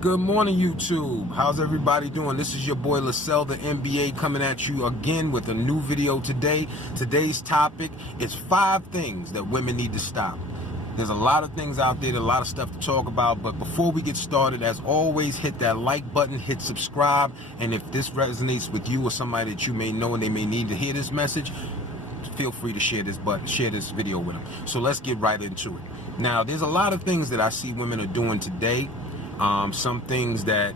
Good morning, YouTube. How's everybody doing? This is your boy Lascel, the M.B.A, coming at you again with a new video today. Today's topic is 5 things that women need to stop. There's a lot of things out there, a lot of stuff to talk about, but before we get started, as always, hit that like button, hit subscribe, and if this resonates with you or somebody that you may know and they may need to hear this message, feel free to share this video with them. So let's get right into it. Now, there's a lot of things that I see women are doing today. Some things that,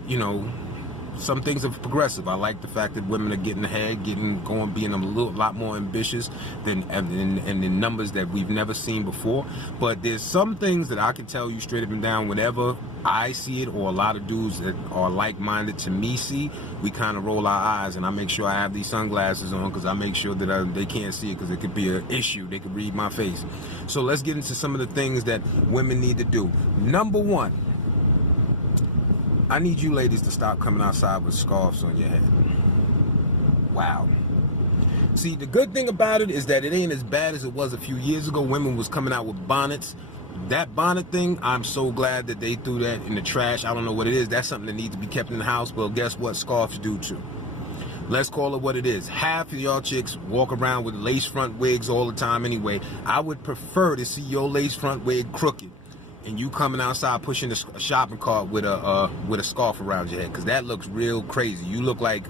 some things are progressive. I like the fact that women are getting ahead, being a lot more ambitious than in numbers that we've never seen before. But there's some things that I can tell you straight up and down, whenever I see it or a lot of dudes that are like-minded to me see, we kind of roll our eyes, and I make sure I have these sunglasses on because I make sure that they can't see it because it could be an issue. They could read my face. So let's get into some of the things that women need to do. Number 1. I need you ladies to stop coming outside with scarves on your head. Wow. See, the good thing about it is that it ain't as bad as it was a few years ago. Women was coming out with bonnets. That bonnet thing, I'm so glad that they threw that in the trash. I don't know what it is. That's something that needs to be kept in the house. Well, guess what? Scarves do too. Let's call it what it is. Half of y'all chicks walk around with lace front wigs all the time anyway. I would prefer to see your lace front wig crooked and you coming outside pushing a shopping cart with a scarf around your head, because that looks real crazy. You look like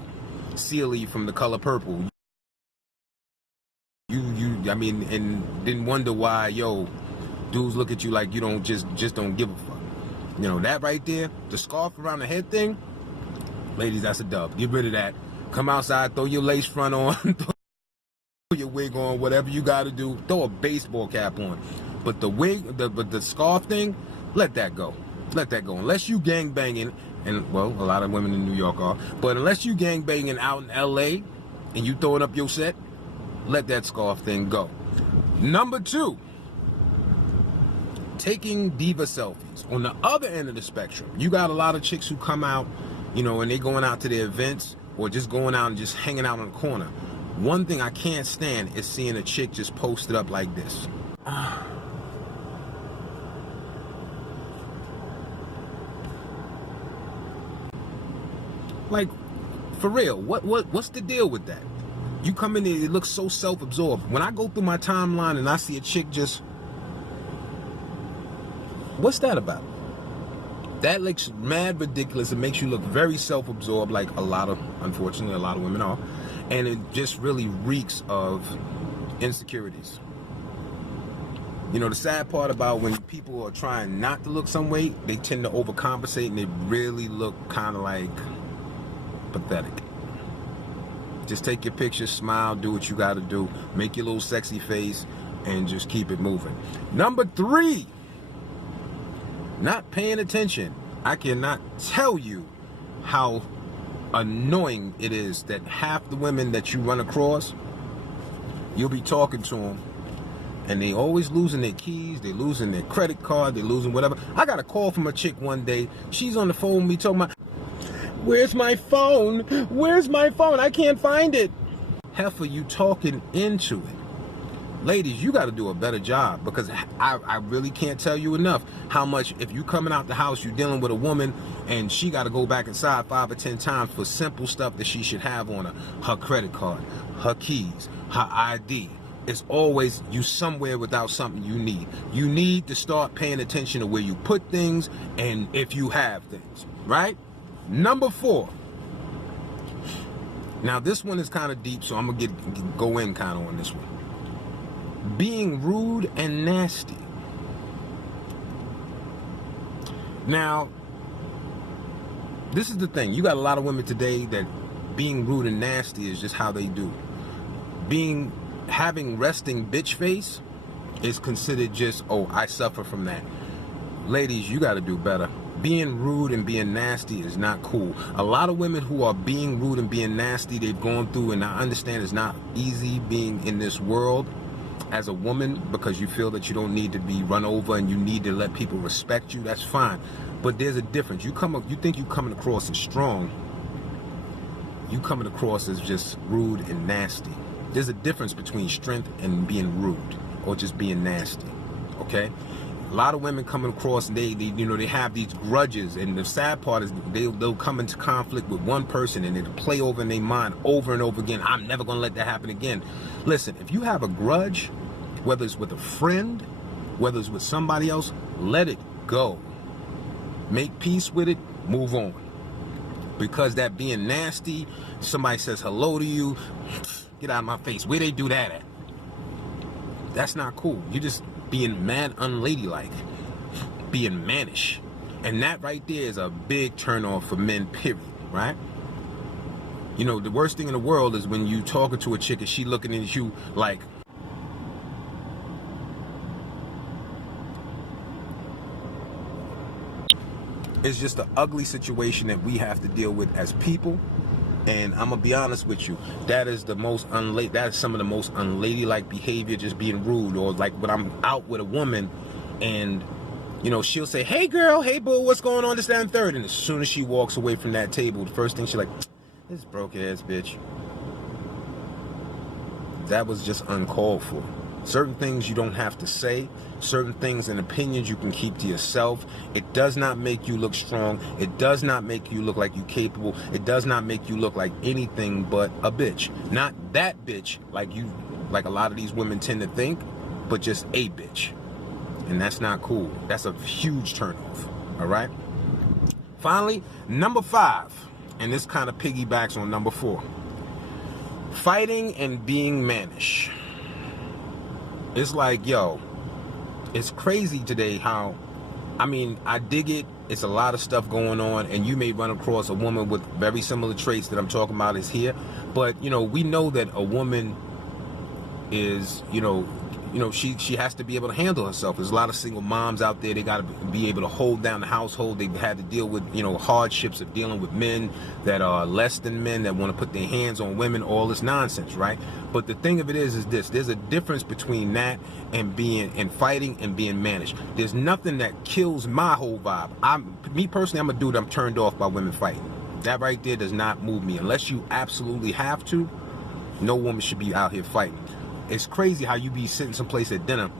Celie from The Color Purple. I mean, and didn't wonder why, dudes look at you like you don't just don't give a fuck. That right there, the scarf around the head thing, ladies, that's a dub. Get rid of that. Come outside, throw your lace front on, throw your wig on, whatever you got to do. Throw a baseball cap on. But the wig, the scarf thing, let that go. Let that go. Unless you gang banging, and well, a lot of women in New York are, but unless you gang banging out in LA and you throwing up your set, let that scarf thing go. Number 2, taking diva selfies. On the other end of the spectrum, you got a lot of chicks who come out, and they going out to their events or just going out and just hanging out on the corner. One thing I can't stand is seeing a chick just posted up like this. Like, for real, what's the deal with that? You come in there, it looks so self-absorbed. When I go through my timeline and I see a chick just, what's that about? That looks mad ridiculous. It makes you look very self-absorbed, like unfortunately, a lot of women are. And it just really reeks of insecurities. The sad part about when people are trying not to look some way, they tend to overcompensate and they really look kind of like pathetic. Just take your picture, smile, do what you got to do, make your little sexy face, and just keep it moving. Number 3, not paying attention. I cannot tell you how annoying it is that half the women that you run across, you'll be talking to them, and they always losing their keys, they losing their credit card, they losing whatever. I got a call from a chick one day. She's on the phone with me talking about, where's my phone? Where's my phone? I can't find it. Heifer, you talking into it. Ladies, you got to do a better job, because I really can't tell you enough how much, if you coming out the house, you're dealing with a woman and she got to go back inside 5 or 10 times for simple stuff that she should have on her credit card, her keys, her ID. It's always you somewhere without something you need. You need to start paying attention to where you put things and if you have things, right? Number 4. Now this one is kind of deep, so I'm gonna go in kind of on this one. Being rude and nasty. Now, this is the thing. You got a lot of women today that being rude and nasty is just how they do. Having resting bitch face is considered just, oh, I suffer from that. Ladies, you got to do better. Being rude and being nasty is not cool. A lot of women who are being rude and being nasty, they've gone through, and I understand it's not easy being in this world as a woman, because you feel that you don't need to be run over and you need to let people respect you. That's fine. But there's a difference. You think you're coming across as strong. You coming across as just rude and nasty. There's a difference between strength and being rude or just being nasty, okay? A lot of women coming across and they have these grudges, and the sad part is they'll come into conflict with one person and it'll play over in their mind over and over again. I'm never gonna let that happen again. Listen, if you have a grudge, whether it's with a friend, whether it's with somebody else, let it go. Make peace with it, move on. Because that being nasty, somebody says hello to you, get out of my face. Where they do that at? That's not cool. You're just being mad unladylike, being mannish. And that right there is a big turn off for men, period, right? You know, the worst thing in the world is when you talking to a chick and she looking at you like, it's just an ugly situation that we have to deal with as people. And I'm gonna be honest with you, that is some of the most unladylike behavior, just being rude. Or like when I'm out with a woman and, you know, she'll say, hey girl, hey boo, what's going on, this, that, and third. And as soon as she walks away from that table, the first thing she's like, this broke ass bitch. That was just uncalled for. Certain things you don't have to say. Certain things and opinions you can keep to yourself. It does not make you look strong. It does not make you look like you're capable. It does not make you look like anything but a bitch. Not that bitch like a lot of these women tend to think, but just a bitch. And that's not cool. That's a huge turnoff. All right? Finally, number 5. And this kind of piggybacks on number 4. Fighting and being mannish. It's like, yo, it's crazy today how, I mean, I dig it. It's a lot of stuff going on, and you may run across a woman with very similar traits that I'm talking about is here. But, you know, we know that a woman is, she has to be able to handle herself. There's a lot of single moms out there. They got to be able to hold down the household. They've had to deal with, hardships of dealing with men that are less than men, that want to put their hands on women, all this nonsense, right? But the thing of it is this: there's a difference between that and fighting and being managed. There's nothing that kills my whole vibe. Me personally, I'm a dude. I'm turned off by women fighting. That right there does not move me. Unless you absolutely have to, no woman should be out here fighting. It's crazy how you be sitting someplace at dinner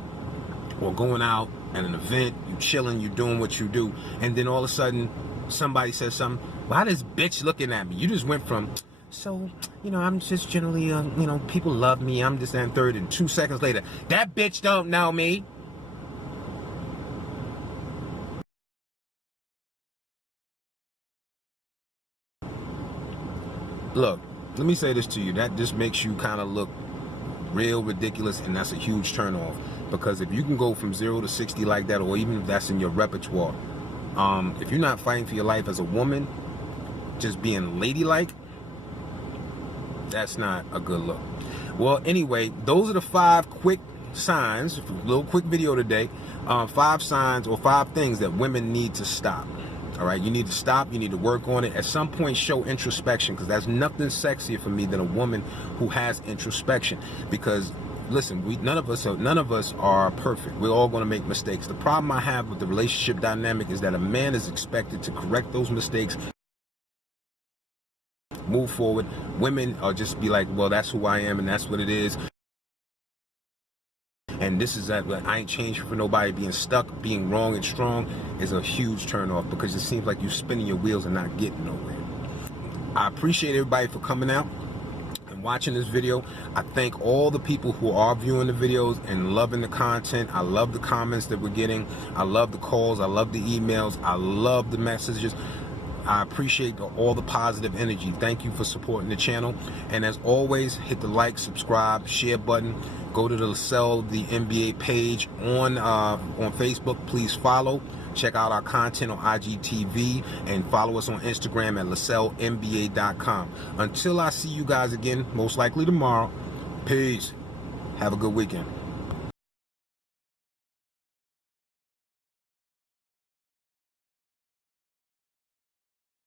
or going out at an event, you chilling, you doing what you do, and then all of a sudden somebody says something. Why this bitch looking at me? You just went from, so, I'm just generally, people love me, I'm this, that, and third, and 2 seconds later, that bitch don't know me. Look, let me say this to you. That just makes you kind of look real ridiculous, and that's a huge turn off. Because if you can go from 0 to 60 like that, or even if that's in your repertoire, if you're not fighting for your life as a woman, just being ladylike, that's not a good look. Well, anyway, those are the 5 quick signs, a little quick video today, 5 signs or 5 things that women need to stop. All right, you need to stop. You need to work on it. At some point, show introspection, because there's nothing sexier for me than a woman who has introspection. Because listen, none of us are perfect. We're all going to make mistakes. The problem I have with the relationship dynamic is that a man is expected to correct those mistakes, move forward. Women are just be like, well, that's who I am and that's what it is. And this is that, I ain't changing for nobody. Being stuck, being wrong and strong is a huge turn off, because it seems like you're spinning your wheels and not getting nowhere. I appreciate everybody for coming out and watching this video. I thank all the people who are viewing the videos and loving the content. I love the comments that we're getting. I love the calls. I love the emails. I love the messages. I appreciate all the positive energy. Thank you for supporting the channel. And as always, hit the like, subscribe, share button. Go to the Lascel, the M.B.A. page on Facebook. Please follow. Check out our content on IGTV and follow us on Instagram at LacelMBA.com. Until I see you guys again, most likely tomorrow, peace. Have a good weekend.